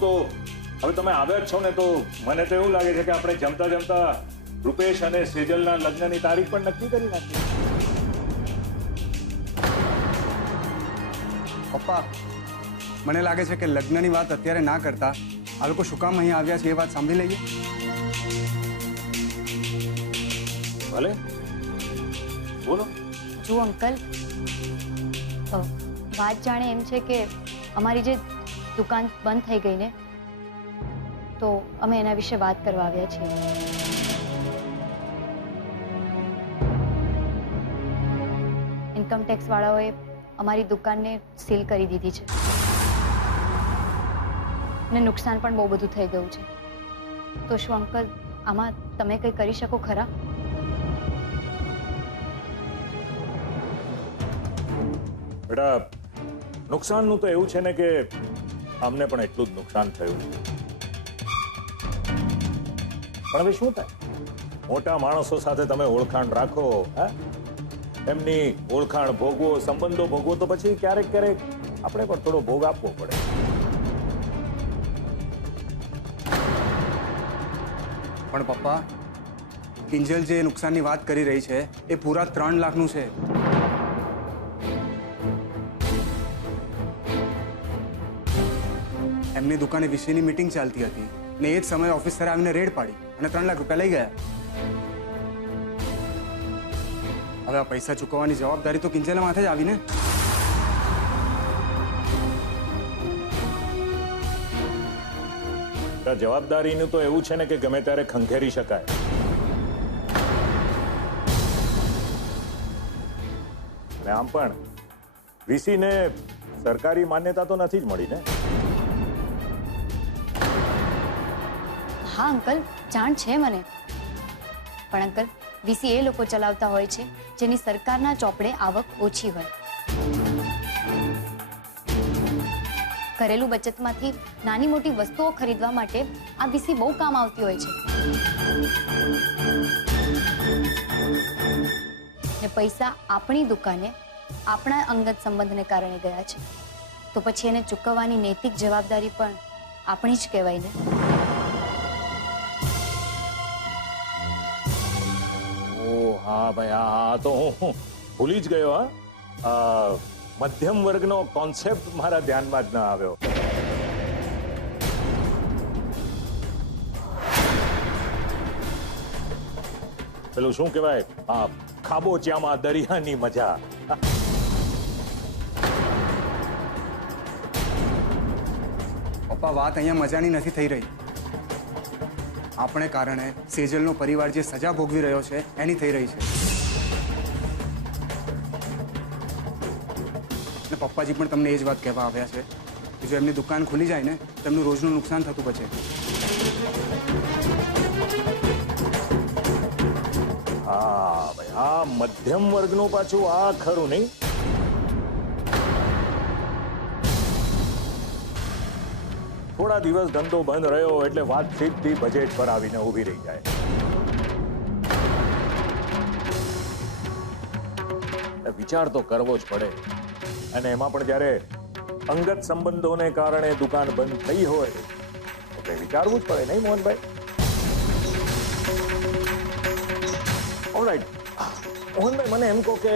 તો હવે તમે આવ્યા જ છો ને, તો મને તો એવું લાગે છે કે આપણે જમતા જમતા રૂપેશ અને સેજલના લગ્નની તારીખ પણ નક્કી કરી નાખી. પપ્પા, મને લાગે છે કે લગ્નની વાત અત્યારે ના કરતા આ લોકો શું કામ અહીં આવ્યા છે એ વાત સાંભળી લઈએ. ભલે બોલો. જુઓ અંકલ, વાત જાણે એમ છે કે અમારી જે દુકાન બંધ થઈ ગઈ ને, તો અમે એના વિશે વાત કરવા આવ્યા છીએ. ઇન્કમ ટેક્સ વાળાઓએ અમારી દુકાનને સીલ કરી દીધી છે ને નુકસાન પણ બહુ બધું થઈ ગયું છે. તો શું અંકલ આમાં તમે કંઈ કરી શકો ખરા? બેટા, નુકસાનનું તો એવું છે ને કે અમને પણ એટલું જ નુકસાન થયું છે. પણ હવે શું થાય? મોટા માણસો સાથે તમે ઓળખાણ રાખો, હા, એમની ઓળખાણ ભોગવો, સંબંધો ભોગવો, તો પછી ક્યારેક ક્યારેક આપણે પણ થોડો ભોગ આપવો પડે. પણ પપ્પા, કિંજલ જે નુકસાનની વાત કરી રહી છે એ પૂરા 3 લાખનું છે. એમની દુકાને વિશેની મીટિંગ ચાલતી હતી ને એ જ સમયે ઓફિસરે આવીને રેડ પાડી અને 3 લાખ રૂપિયા લઈ ગયા. હવે આ પૈસા ચૂકવવાની જવાબદારી તો કિંજલના માથે જ આવી ને. જવાબદારીનું તો એવું છે ને કે ગમે ત્યારે ખંખેરી શકાય. અને આમ પણ વીસીને સરકારી માન્યતા તો નથી જ મળી ને. હા અંકલ, જાણ છે મને. પણ અંકલ, વીસી એ લોકો ચલાવતા હોય છે જેની સરકારના ચોપડે આવક ઓછી હોય. ઘરેલું બચતમાંથી નાની મોટી વસ્તુઓ ખરીદવા માટે આ વીસી બહુ કામ આવતી હોય છે. ને પૈસા આપણી દુકાને આપણા અંગત સંબંધને કારણે ગયા છે, તો પછી એને ચૂકવવાની નૈતિક જવાબદારી પણ આપણી જ કહેવાય ને. હા ભાઈ, હા તો હું ભૂલી જ ગયો. હા, મધ્યમ વર્ગનો કોન્સેપ્ટ મારા ધ્યાનમાં જ ન આવ્યો. પેલું શું કહેવાય, ખાબોચિયામાં દરિયાની મજા. પપ્પા, વાત અહીંયા મજાની નથી થઈ રહી. આપણે કારણે સેજલનો પરિવાર જે સજા ભોગવી રહ્યો છે એની થઈ રહી છે. અને પપ્પાજી પણ તમને એ જ વાત કહેવા આવ્યા છે કે જો એમની દુકાન ખુલી જાય ને તો એમનું રોજનું નુકસાન થતું બચે. હા ભાઈ, આ મધ્યમ વર્ગનું પાછું આ ખરું નહીં. થોડા દિવસ ધંધો બંધ રહ્યો એટલે વાત સીધી બજેટ પર આવીને ઊભી રહી જાય. વિચાર તો કરવો જ પડે. અને એમાં પણ જ્યારે અંગત સંબંધોને કારણે દુકાન બંધ થઈ હોય તો વિચારવું જ પડે, નહીં મોહનભાઈ? ઓલરાઈટ મોહનભાઈ, મને એમ કહો કે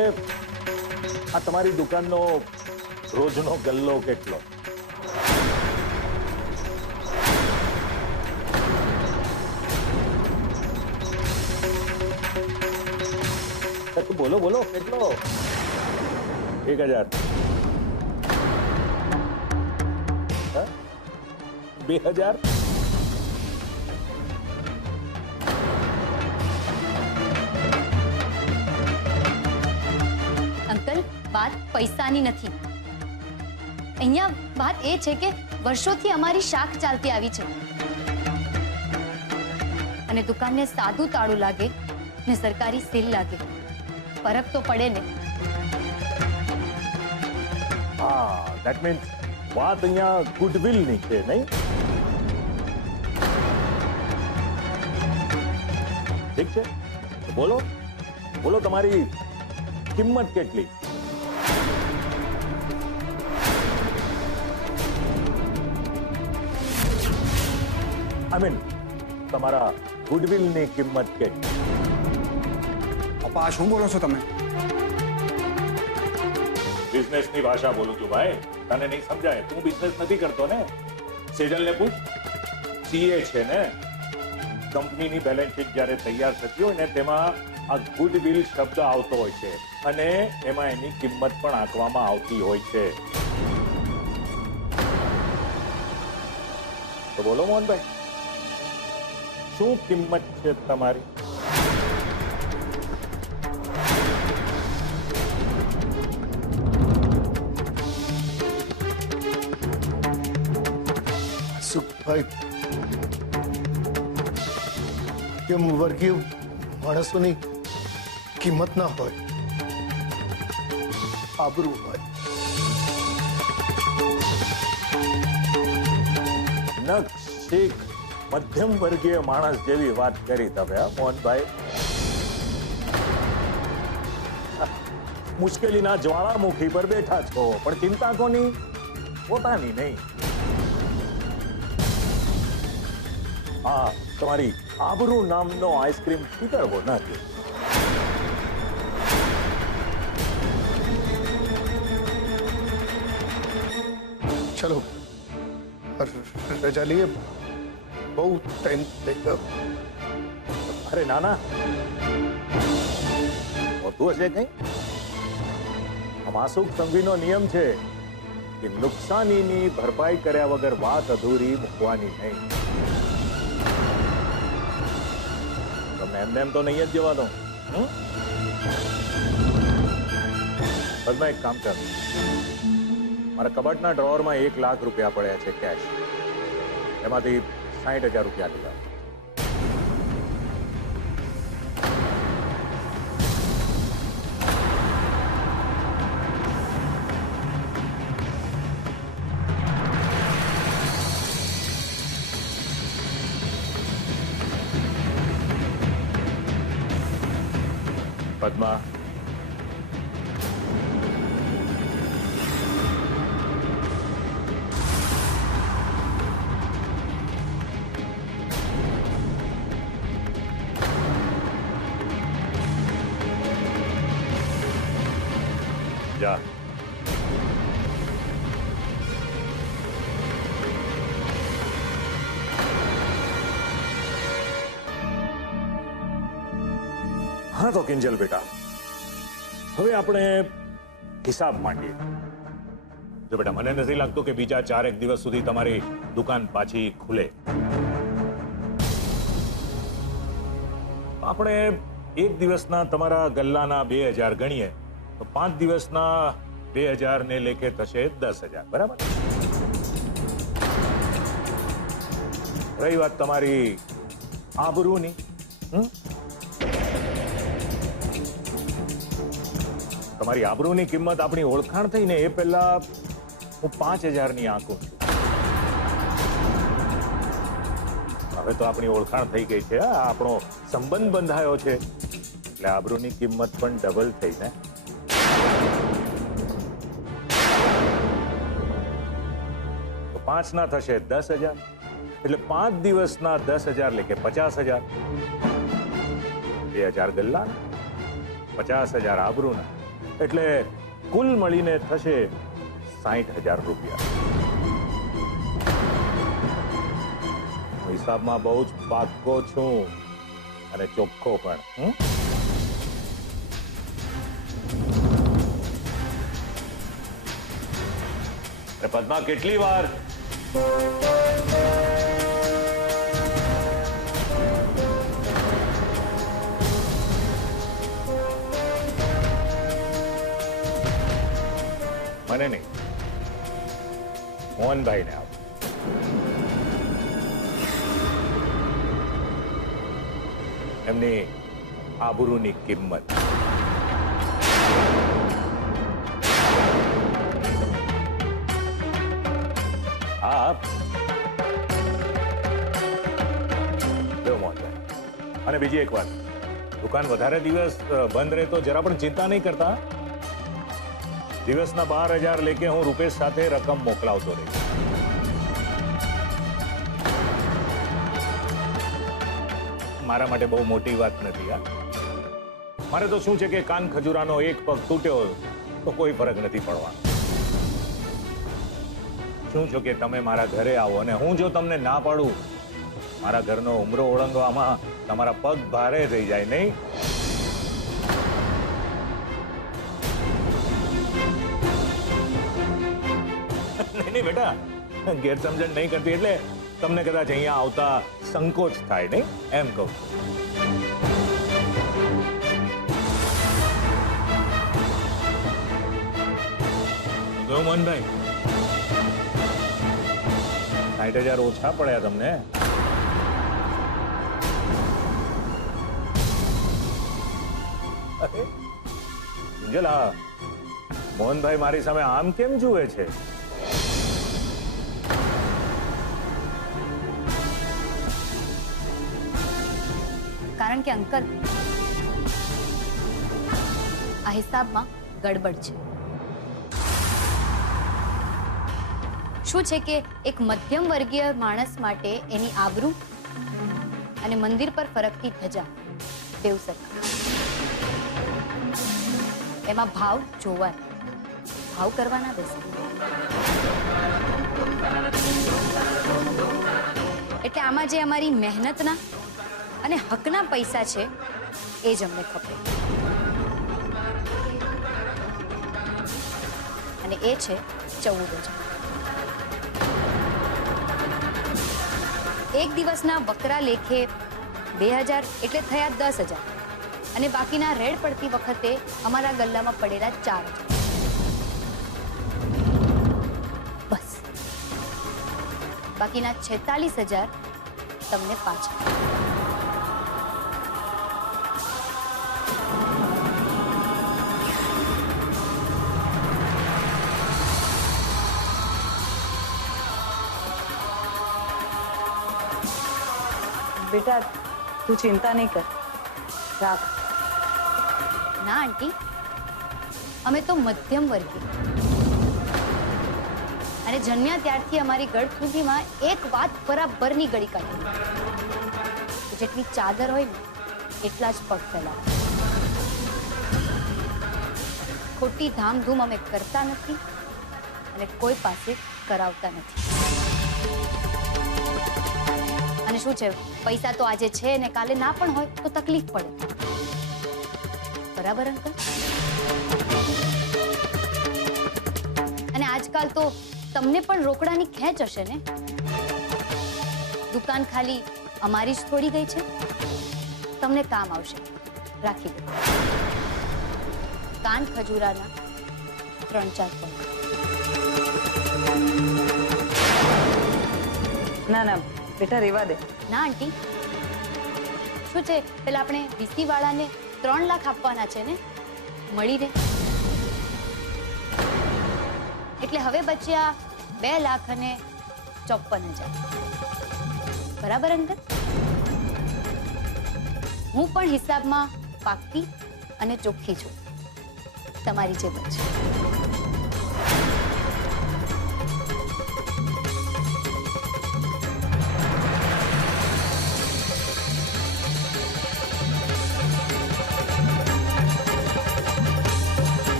આ તમારી દુકાનનો રોજનો ગલ્લો કેટલો? બોલો બોલો, કેટલો? 1000? 2000? અંકલ, વાત પૈસાની નથી. અહીંયા વાત એ છે કે વર્ષોથી અમારી શાખ ચાલતી આવી છે અને દુકાનને સાદું તાળું લાગે ને સરકારી સીલ લાગે, ફરક તો પડે ને. હા, ધેટ મીન્સ વાત અહીંયા ગુડવિલ ની છે, નહીં? ઠીક છે, બોલો બોલો, તમારી કિંમત કેટલી? આઈ મીન તમારા ગુડવિલની કિંમત કેટલી? પપ્પા આ શું બોલો છો તમે? બિઝનેસની ભાષા બોલું છું ભાઈ, તને નહીં સમજાય? તું બિઝનેસ નથી કરતો ને. સેજલને પૂછ, સીએ છે ને. કંપનીની બેલેન્સ શીટ જ્યારે તૈયાર થતી હોય ને તેમાં આ ગુડવિલ શબ્દ આવતો હોય છે અને એમાં એની કિંમત પણ આંકવામાં આવતી હોય છે. તો બોલો મોહનભાઈ, શું કિંમત છે તમારી? સુખભાઈ, કેમ વર્ગીય માણસોની કિંમત ના હોય, આબરૂ હોય. નક્ષિક મધ્યમ વર્ગીય માણસ જેવી વાત કરી તમે, મોહનભાઈ. મુશ્કેલીના જ્વાળામુખી પર બેઠા છો, પણ ચિંતા કોની? પોતાની નહીં. હા, તમારી આબરૂ નામનો આઈસ્ક્રીમ પીતળવો નથી. ચલો રજા લઈએ, બહુ ટાઈમ થઈ ગયો. અરે નાના, હોતું હશે કઈ? આ માસુક સંધિનો નિયમ છે કે નુકસાનીની ભરપાઈ કર્યા વગર વાત અધૂરી મૂકવાની નહીં. તમને એમને એમ તો નહીં જ જવા દો. પદ્મા, એક કામ કર, મારા કબાટના ડ્રોવરમાં 1 લાખ રૂપિયા પડ્યા છે કેશ. એમાંથી 60,000 રૂપિયા લઈ આવો. પદ્મા, જા. હા તો કિંજલ બેટા, હવે આપણે હિસાબ માંડીએ. જો બેટા, મને નથી લાગતું કે બીજા 4 દિવસ સુધી તમારી દુકાન પાછી ખુલે. આપણે 1 દિવસના તમારા ગલ્લાના 2,000 ગણીએ તો 5 દિવસના 2,000 ને લેખે થશે 10,000. બરાબર? રહી વાત તમારી આબરૂની, તમારી આબરૂની કિંમત આપણી ઓળખાણ થઈ ને એ પહેલા હું 5,000 આંકું છું. હવે તો આપણી ઓળખાણ થઈ ગઈ છે, આપણો સંબંધ બંધાયો છે, એટલે આબરૂની કિંમત પણ ડબલ થઈ ને. તો 5 ના થશે 10,000, એટલે 5 દિવસના 10,000 લેકે 50,000. 2,000 ગલ્લા, 50,000 આબરૂના, એટલે કુલ મળીને થશે 60,000 રૂપિયા. હું હિસાબમાં બહુ જ પાક્કો છું અને ચોખ્ખો પણ. પદ્મા, કેટલી વાર? મને નહીં, મોહનભાઈને આપ. એમની આબરૂની કિંમત. આપ લો મોહનભાઈ. અને બીજી એક વાત, દુકાન વધારે દિવસ બંધ રહે તો જરા પણ ચિંતા નહીં કરતા. દિવસના 12,000 લેકે હું રૂપેશ સાથે રકમ મોકલાવતો રહીશ. મારા માટે બહુ મોટી વાત નથી. હા, મારે તો શું છે કે કાન ખજૂરાનો એક પગ તૂટ્યો તો કોઈ ફરક નથી પડવાનો. શું છો કે તમે મારા ઘરે આવો અને હું જો તમને ના પાડું, મારા ઘરનો ઉમરો ઓળંગવામાં તમારા પગ ભારે થઈ જાય નહીં? નહીં બેટા, ગેરસમજણ નહીં કરતી એટલે તમને કદાચ અહીંયા આવતા સંકોચ થાય નહીં એમ કહું. મોહનભાઈ, 60,000 ઓછા પડ્યા તમને. અંજલા, મોહનભાઈ મારી સામે આમ કેમ જુએ છે? કારણ કે અંકલ, આ હિસાબમાં ગડબડ છે. શું છે કે એક મધ્યમ વર્ગીય માણસ માટે એની આબરૂ અને મંદિર પર ફરકતી ધજા બેઉ સરખા. એમાં ભાવ જોવાય, ભાવ કરવાના બેસે. એટલે આમાં જે અમારી મહેનતના અને હકના પૈસા છે એ જ અમને ખપે, અને એ છે 14,000. એક દિવસના વકરા લેખે 2,000 એટલે થયા 10,000, અને બાકીના રેડ પડતી વખતે અમારા ગલ્લામાં પડેલા 4,000. બસ બાકીના 46,000 તમને પાછા. બેટા તું ચિંતા નહીં કર, રાખ. ના આંટી, અમે તો મધ્યમ વર્ગીય, અને જન્મ્યા ત્યારથી અમારી ગળ સુધીમાં એક વાત બરાબરની ગળી કાઢી. જેટલી ચાદર હોય ને એટલા જ પગ ફેલાવે. ખોટી ધામધૂમ અમે કરતા નથી અને કોઈ પાસે કરાવતા નથી. અને શું છે, પૈસા તો આજે છે ને કાલે ના પણ હોય તો તકલીફ પડે. બરાબર અંકલ? અને આજકાલ તો તમને પણ રોકડાની ખેંચ હશે ને? દુકાન ખાલી અમારી જ થોડી ગઈ છે. તમને કામ આવશે, રાખી દો. કાન ખજૂરાના 3-4 પગ. ના ના બેટા, રેવા દે. ના આંટી, શું છે, પેલા આપણે વીસી વાળાને 3 લાખ આપવાના છે ને મળીને, એટલે હવે બચ્યા 2,54,000. બરાબર અંકલ? હું પણ હિસાબમાં પાક્કી અને ચોખ્ખી છું, તમારી જેમ જ.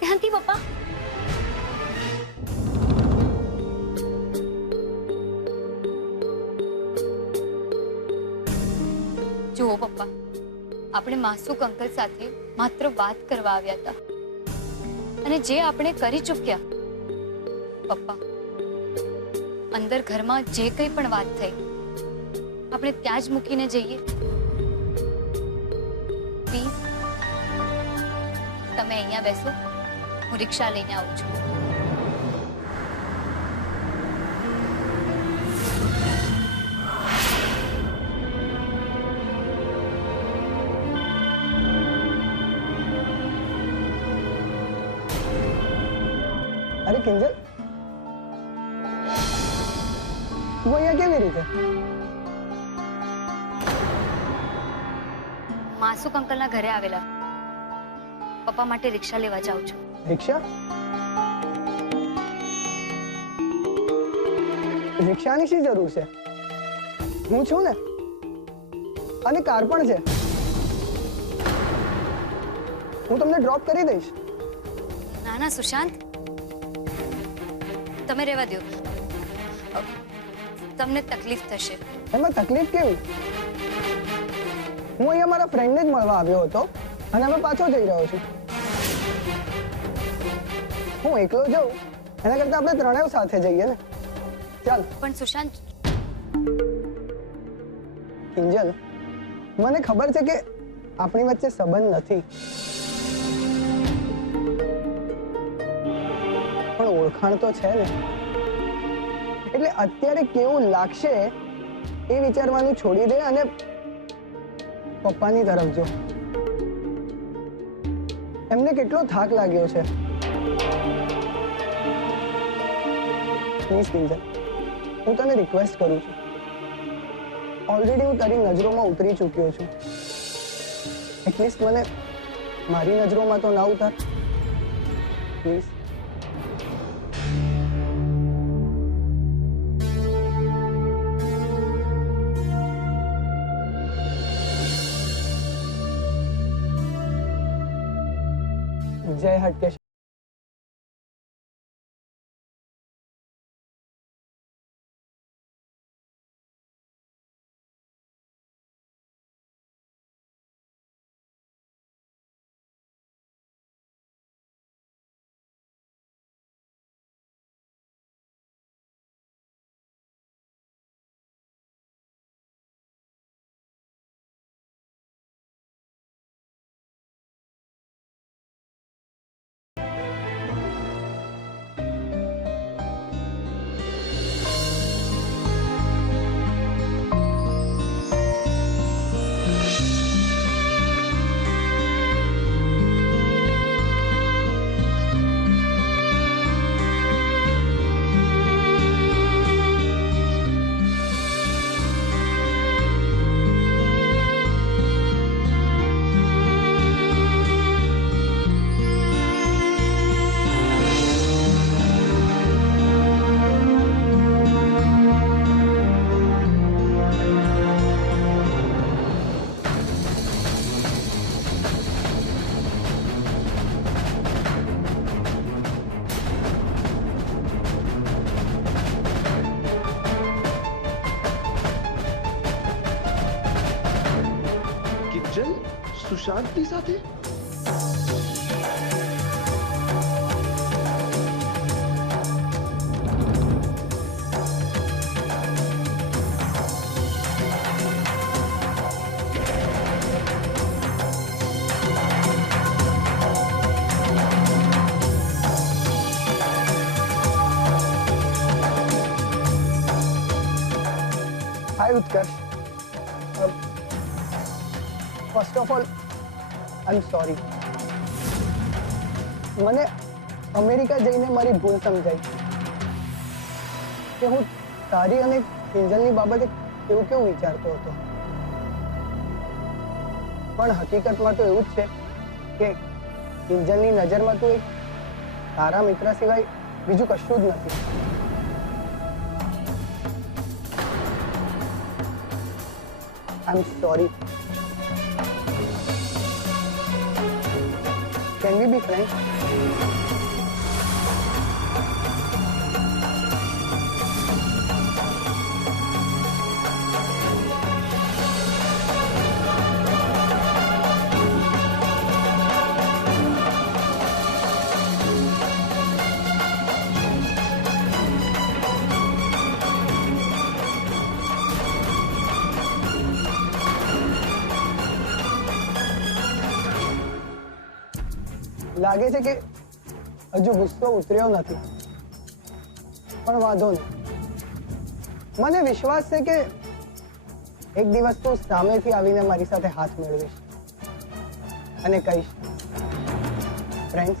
ધ્યાનથી પપ્પા. જુઓ પપ્પા, આપણે માસુક અંકલ સાથે માત્ર વાત કરવા આવ્યા હતા, અને જે આપણે કરી ચૂક્યા. પપ્પા, અંદર ઘરમાં જે કંઈ પણ વાત થઈ આપણે ત્યાં જ મૂકીને જઈએ. પ્લીઝ તમે અહીંયા બેસો, હું રિક્ષા લઈને આવું છું. કિંજલ, તું અહીંયા કેવી રીતે? માસુક અંકલના ઘરે આવેલા. પપ્પા માટે રિક્ષા લેવા જાઉં છું. રિક્ષા? રિક્ષાની શી જરૂર છે? હું છું ને, અને કાર પણ છે. હું તમને ડ્રોપ કરી દઈશ. ના ના સુશાંત, તમે રહેવા દો. તમને તકલીફ થશે. એમાં તકલીફ કેવી? હું અહીંયા મારા ફ્રેન્ડને જ મળવા આવ્યો હતો અને હવે પાછો જઈ રહ્યો છું. હું એકલો જાઉં એના કરતા આપણે ત્રણેય સાથે જઈએ ને. ચાલ. પણ સુશાંત, કિંજલ, મને ખબર છે કે આપણી વચ્ચે સંબંધ નથી, પણ ઓળખાણ તો છે ને. એટલે અત્યારે કેવું લાગશે એ વિચારવાનું છોડી દે અને પપ્પાની તરફ જો. એમને કેટલો થાક લાગ્યો છે. પ્લીઝ કિંજલ, હું તને રિક્વેસ્ટ કરું છું. ઓલરેડી હું તારી નજરોમાં ઉતરી ચૂક્યો છું. એટલીસ્ટ મને મારી નજરોમાં તો ના ઉતાર પ્લીઝ. જય હટકેશ. કિંજલ સુશાંતની સાથે? Hi Utkarsh. First of all I am sorry. મને અમેરિકા જઈને મારી ભૂલ સમજાઈ કે હું તારી અને કિંજલની બાબતે કેવું કેવું વિચારતો હતો. પણ હકીકતમાં તો એવું જ છે કે કિંજલની નજરમાં તું એક તારા મિત્ર સિવાય બીજું કશું જ નથી. I am sorry. Can we be friends? લાગે છે કે હજુ ગુસ્સો ઉતર્યો નથી, પણ વાંધો નહીં. મને વિશ્વાસ છે કે એક દિવસ તું સામેથી આવીને મારી સાથે હાથ મેળવીશ અને કહીશ, ફ્રેન્ડ્સ,